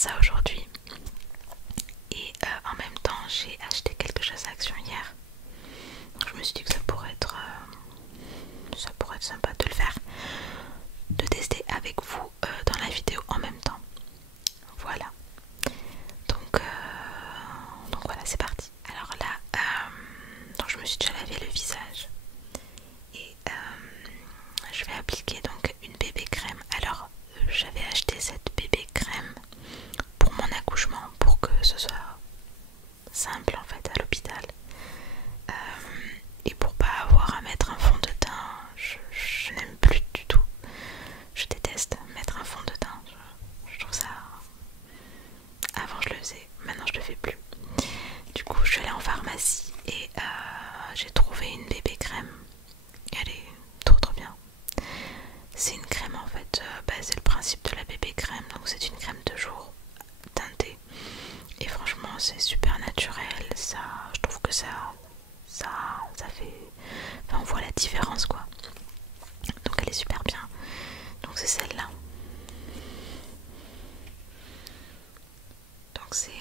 ça aujourd'hui. Et en même temps j'ai acheté quelque chose à Action hier. Donc je me suis dit que ça pourrait être sympa de le faire, de tester avec vous dans la vidéo en même temps. Voilà. Donc voilà, c'est parti. Alors là, donc je me suis déjà lavé le visage. Et je vais appliquer donc une bébé crème. Alors j'avais acheté cette bébé crème pour mon accouchement, pour que ce soit simple en fait à l'hôpital. Et pour pas avoir à mettre un fond de teint, je n'aime plus du tout. Je déteste mettre un fond de teint. Je trouve ça... Avant je le faisais, maintenant je le fais plus. Du coup je suis allée en pharmacie et j'ai trouvé une bébé crème. Elle est trop bien. C'est une crème en fait, c'est le principe de la bébé crème. Donc c'est une crème de jour teintée. Et franchement c'est super naturel. Ça, je trouve que ça fait... Enfin on voit la différence quoi. Donc elle est super bien. Donc c'est celle-là. Donc c'est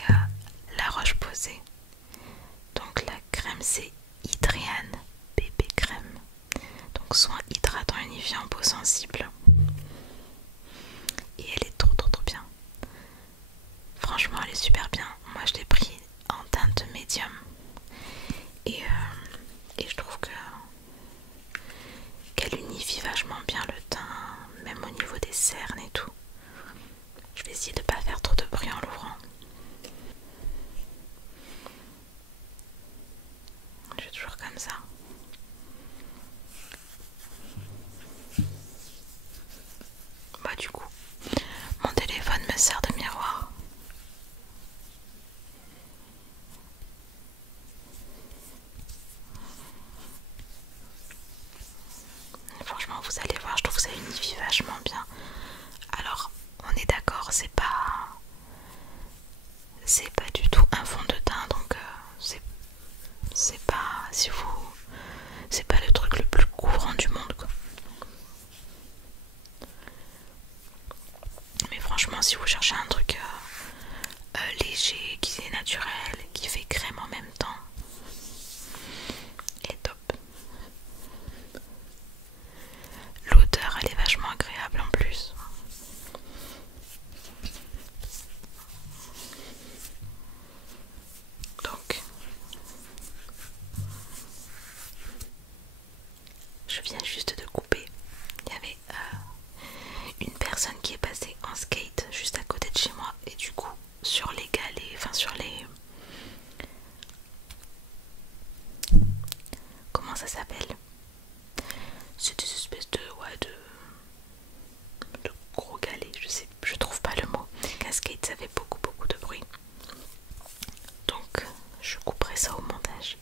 la Roche-Posay. Donc la crème c'est Hydriane bébé crème. Donc soin hydratant unifiant peau sensible. Et elle est trop bien. Franchement elle est super bien. Moi je l'ai pris en teinte médium. Et je trouve qu'elle unifie vachement bien le teint, même au niveau des cernes et tout. Je vais essayer de ne pas faire trop de bruit en l'ouvrant. Je fais toujours comme ça. Bah du coup, mon téléphone me sert de miroir. Franchement vous allez voir, je trouve que ça unifie vachement bien. Alors on est d'accord, c'est pas du tout un fond de teint, donc c'est pas, si vous, c'est pas le truc le plus couvrant du monde quoi. Mais franchement si vous cherchez un truc léger, qui est naturel, qui fait crème en même temps, est top. L'odeur elle est vachement agréable en plus. Donc je viens juste de couper. Il y avait une personne qui est passée en skate juste à côté de chez moi et du coup sur les galets, enfin sur les... Comment ça s'appelle? C'est des espèces de... Ouais, de gros galets, je trouve pas le mot. Skate ça fait beaucoup de bruit. Donc je couperai ça au montage.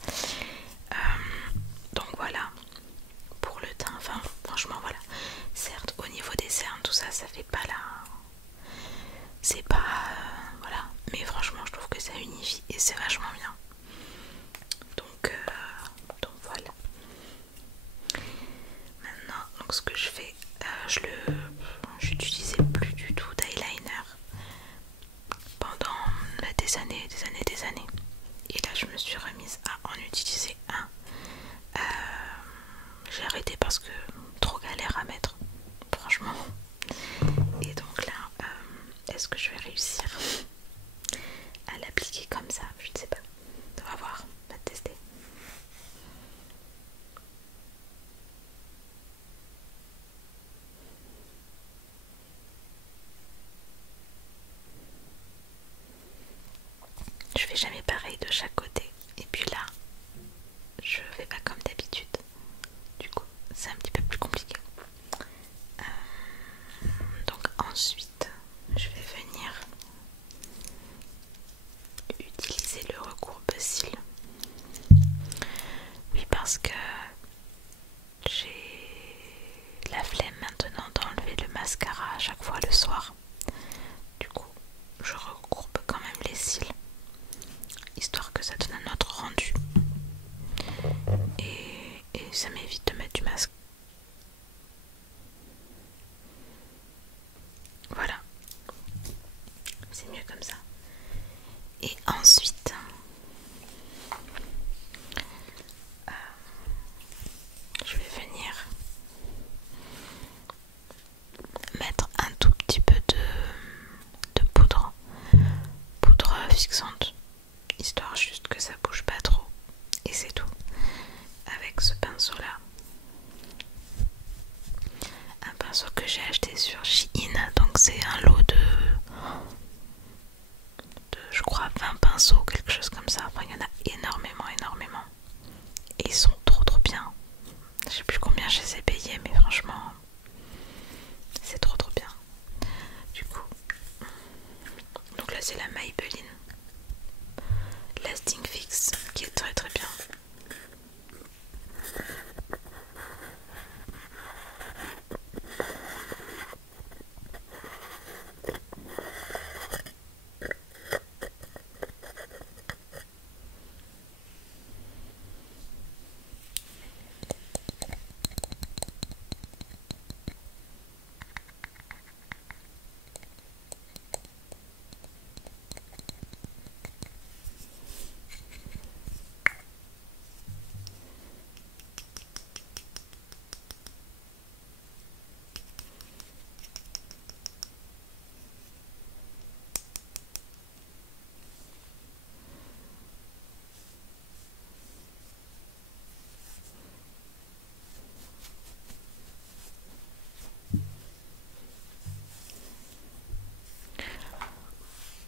Donc voilà. Pour le teint, enfin franchement voilà. Certes au niveau des cernes tout ça, ça fait pas la... C'est pas... voilà. Mais franchement je trouve que ça unifie et c'est vachement bien. Donc voilà. Maintenant, donc ce que je fais, j'utilisais plus du tout d'eyeliner pendant des années. Et là je me suis remise à en utiliser un. J'ai arrêté parce que trop galère à mettre, franchement. Et donc là, est-ce que je vais réussir à l'appliquer comme ça? Je ne sais pas. On va voir, on va tester. Je fais jamais pareil de chaque côté. Et puis là, je fais pas comme d'habitude. Du coup, c'est un petit peu plus compliqué. Donc ensuite, je vais venir c'est mieux comme ça. Et ensuite, je vais venir mettre un tout petit peu de poudre fixante, histoire juste que ça bouge pas trop, et c'est tout. Avec ce pinceau là, un pinceau que j'ai acheté sur Shein, donc c'est un lot de je crois 20 pinceaux, quelque chose comme ça. Enfin il y en a énormément et ils sont trop bien. Je sais plus combien je les ai payés, mais franchement c'est trop bien. Du coup, donc là c'est la Maybelline Lasting Fix qui est très bien.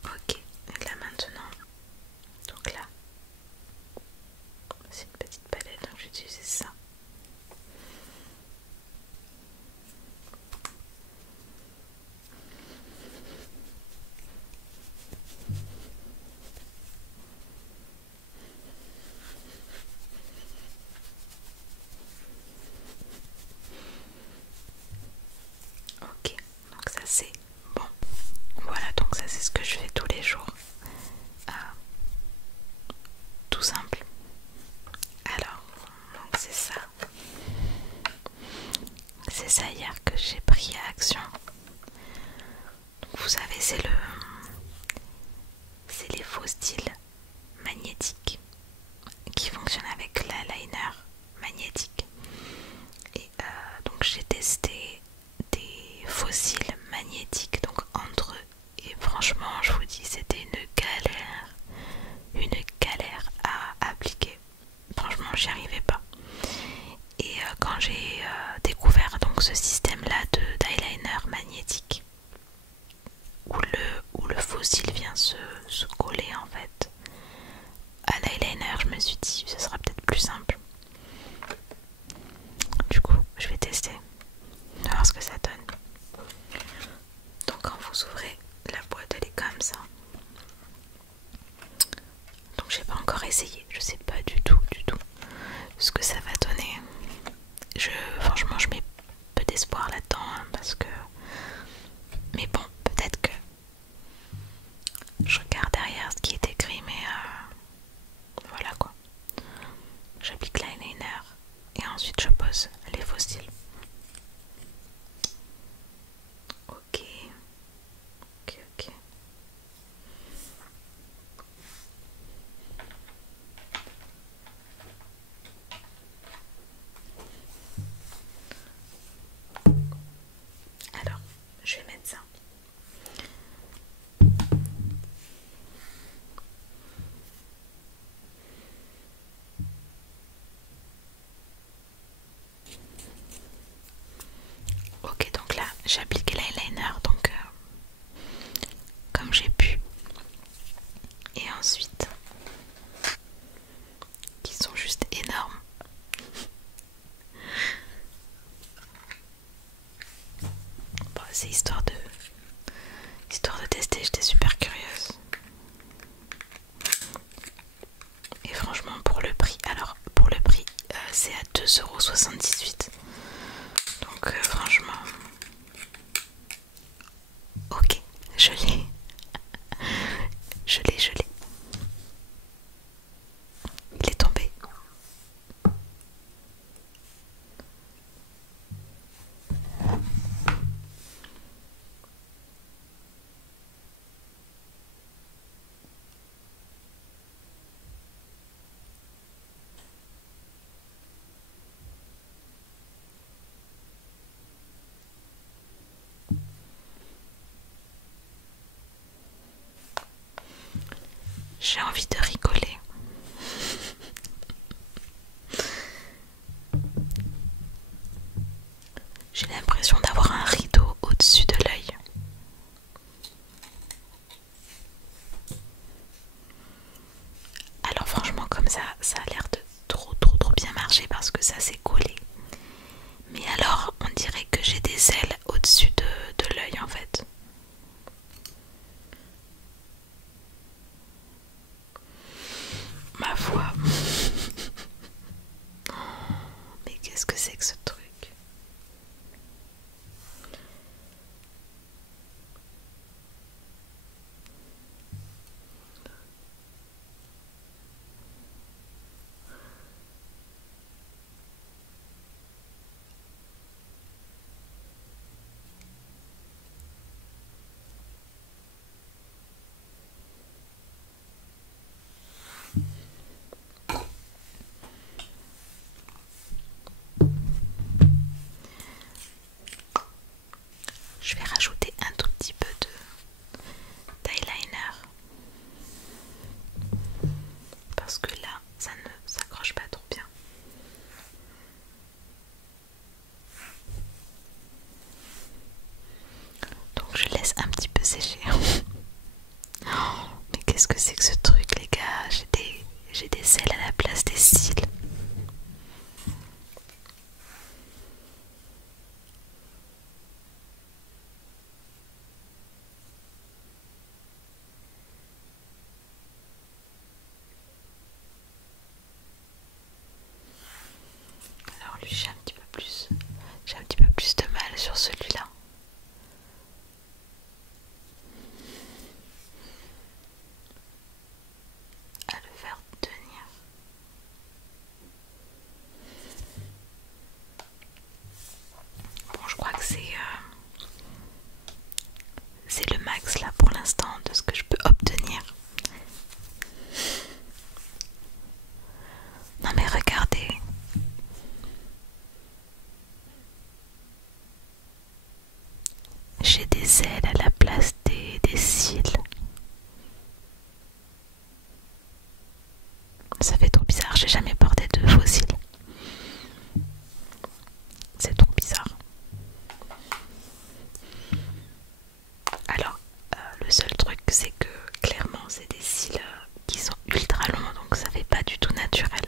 Ok, et là maintenant, donc là, c'est une petite palette, donc je vais utiliser ça. Ok, donc ça c'est bon. Voilà, donc ça c'est ce que je fais tous les jours. Tout simple. Alors, donc c'est ça. C'est ça hier que j'ai pris à Action. Donc vous savez, c'est les faux styles magnétiques qui fonctionnent avec l'eyeliner magnétique. Et donc j'ai testé des faux cils magnétiques donc entre eux. Et franchement, je vous dis, c'était une galère à appliquer. Franchement, j'y arrivais pas. Et quand j'ai découvert donc ce système là d'eyeliner magnétique où le faux cil vient se coller en fait à l'eyeliner, je me suis dit ce sera peut-être plus simple. Du coup je vais tester, on va voir ce que ça donne. Donc quand vous ouvrez la boîte, elle est comme ça. Donc j'ai pas encore essayé, je sais pas du tout ce que ça va donner. Franchement je mets peu d'espoir là-dedans hein, parce que, mais bon, peut-être que je regarde derrière ce qui est écrit, mais voilà quoi. J'applique l'eyeliner et ensuite je pose les faux cils. Ok. Alors, je vais mettre ça. Ok, donc là, j'ai appliqué l'eyeliner, donc comme j'ai pu. Et ensuite, qui sont juste énormes. Bon, c'est histoire de tester, j'étais super curieuse. Et franchement, pour le prix, c'est à 2,78 €. Donc franchement, ok, je l'ai. Je l'ai. Il est tombé. j'ai envie de rigoler. J'ai l'impression d'avoir un rideau au-dessus de l'œil. Alors franchement comme ça a l'air de trop bien marcher parce que ça s'est collé. Mais alors on dirait que j'ai des ailes au-dessus de l'œil en fait. Ma foi. Mais qu'est-ce que c'est que ce truc? Je vais rajouter un tout petit peu d'eyeliner parce que là ça ne s'accroche pas trop bien. Donc je laisse un petit peu sécher. Mais qu'est-ce que c'est que ce truc les gars? J'ai des ailes à la place des cils. Alors lui j'ai un petit peu plus de mal sur celui-là. À le faire tenir. Bon je crois que c'est le max là pour l'instant de ce que je peux obtenir. Non mais regardez. J'ai des ailes à la place des cils. Ça fait trop bizarre, j'ai jamais porté de faux cils. C'est trop bizarre. Alors, le seul truc c'est que clairement c'est des cils qui sont ultra longs donc ça fait pas du tout naturel.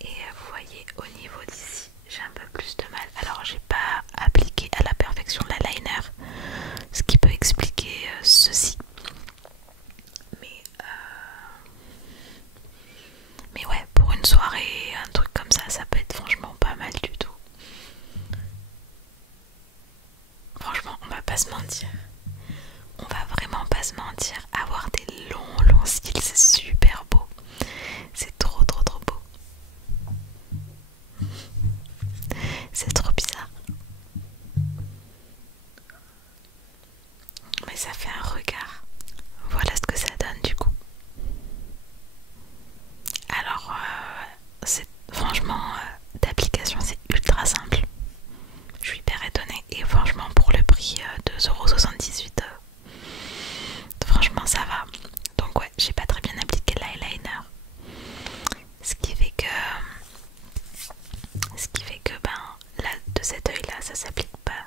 Et vous voyez au niveau d'ici j'ai un peu plus de mal. Alors j'ai pas appliqué à la perfection l'eyeliner, ce qui peut expliquer ceci. Mais ouais, pour une soirée, un truc comme ça peut être franchement pas mal du tout. Franchement, on va pas se mentir. On va vraiment pas se mentir. Avoir des longs cils, c'est super beau. C'est trop beau. C'est trop bizarre. Mais ça fait un regard. Voilà ce que ça donne du coup. Alors, franchement, d'application c'est ultra simple. Je suis hyper étonnée et franchement pour le prix de 2,78 €, franchement ça va. Donc ouais, j'ai pas très bien appliqué l'eyeliner. Ce qui fait que ben là de cet œil là ça s'applique pas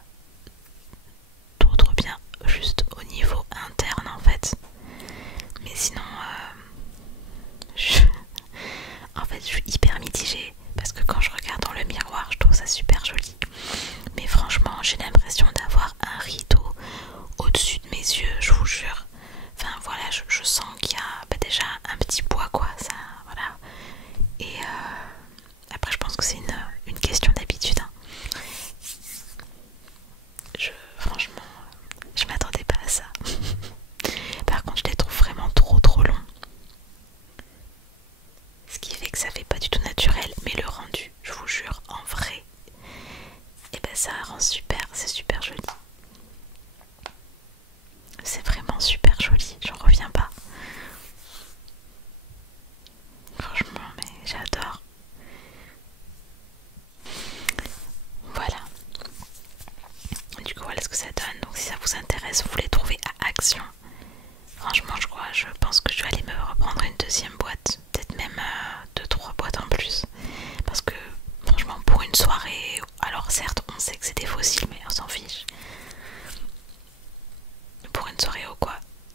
trop bien, juste au niveau interne en fait. Mais sinon en fait je suis hyper mitigée parce que quand je regarde dans le miroir je trouve ça super joli. Mais franchement j'ai l'impression d'avoir un rideau au-dessus de mes yeux, je vous jure. Enfin voilà, je sens qu'il y a bah, déjà un petit poids quoi, ça voilà. Et après je pense que c'est une question d'habitude. Hein. Franchement, je m'attendais pas à ça. Par contre je les trouve vraiment trop longs. Ce qui fait que ça fait pas du tout naturel, mais le rendu, je vous jure, en vrai, et ben ça rend super, c'est super joli. C'est vraiment super joli, j'en reviens pas. Franchement, mais j'adore.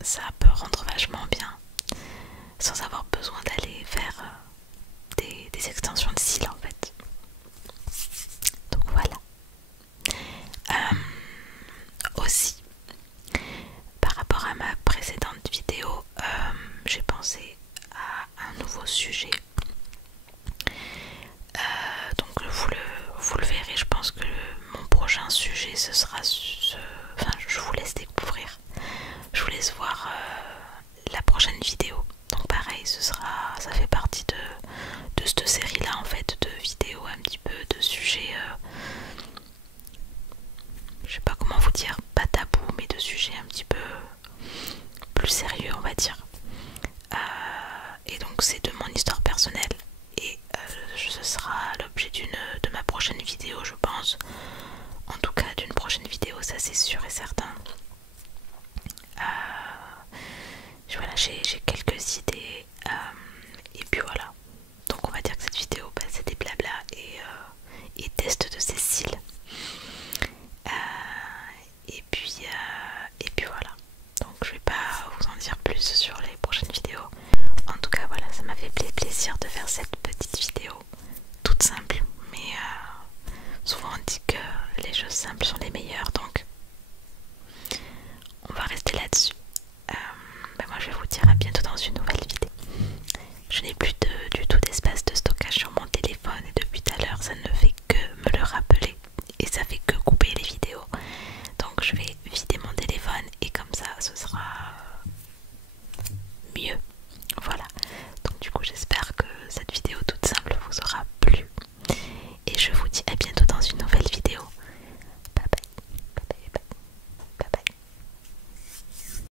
ça peut rendre vachement bien sans avoir besoin d'aller faire des extensions de cils en fait. Donc voilà. Aussi, par rapport à ma précédente vidéo, j'ai pensé à un nouveau sujet. Donc vous le verrez, je pense que mon prochain sujet ce sera enfin je vous laisse découvrir, je vous laisse voir la prochaine vidéo. Donc pareil, ça fait partie de cette série là en fait, de vidéos un petit peu de sujets, je sais pas comment vous dire, pas tabou mais de sujets un petit peu plus sérieux on va dire. Et donc c'est de mon histoire personnelle et ce sera l'objet de ma prochaine vidéo je pense. En tout cas d'une prochaine vidéo, ça c'est sûr et certain. Voilà, j'ai quelques idées et puis voilà. Donc on va dire que cette vidéo c'était blabla et test de Cécile. Et puis voilà. Donc je vais pas vous en dire plus sur les prochaines vidéos. En tout cas voilà, ça m'a fait plaisir de faire cette